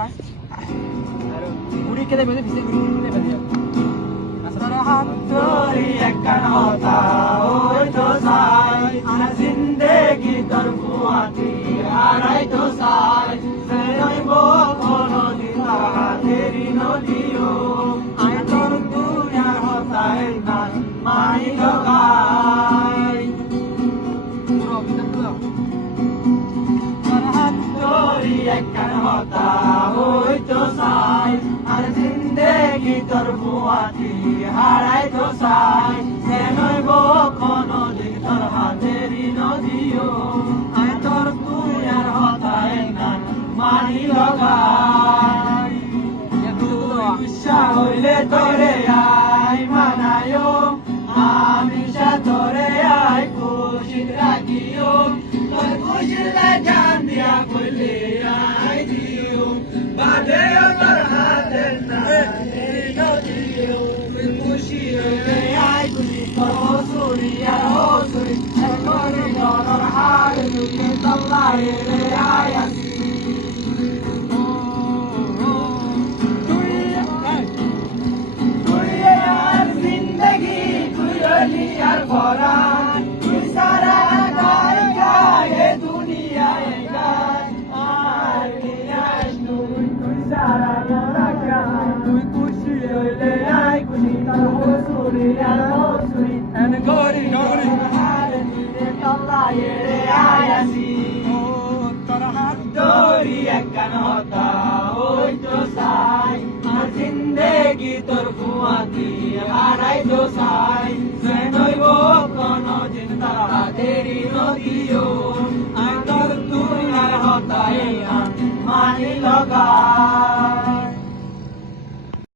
যায় উড়ি কেটে বেঁধে ভিজে উড়ি বেঁধে হাত তোরি একখান হতা ওই তো সাই আর জিন্দেগি তোর বুয়াতি হারাই তো সাই সে নইব কোনো দিন হাতেরি নদীও আয় তোর দুনিয়ার হতায় নান মানি লগাই তোর হাত তোরি একখান হতা ওই তো সাই আর জিন্দেগি তোর বুয়াতি হারাই তো সাই সে নইব কোনো দিন তোর হাতেরি নদীও আয় তোর দুনিয়ার হতায় নান মানি লগাই উৎসাহ হইলে তোরে আয় মানায়ো আমিষা তোরে আয় খুশি রাখিও তোর খুশিলে জান দিয়া কইলে আয় দিও বাদেও তোর হাতের নামের নদীও তুই খুশি হইলে আয় খুশি তোর হসুরি আর হসুরি একবারে তোর হার তুই তল্লারে আয় আসি আর ভরা তুই সারা গায় গায়ে দুনিয়ায় গায় আর নিয়াস তুই সারা গায় তুই খুশি হইলে আয় খুশি তোর হসুরি আর হসুরি এন গরি গরি হার নিয়ে তল্লায় রে আয় আসি তোর হাত ধরি একখান হতা ওই তো সাই আর জিন্দেগি তোর বুয়াতি হারাই তো সাই নইব কোনো দিন তাদেরই নদীও আয় তোর দুনিয়ার হতায় মানি লগা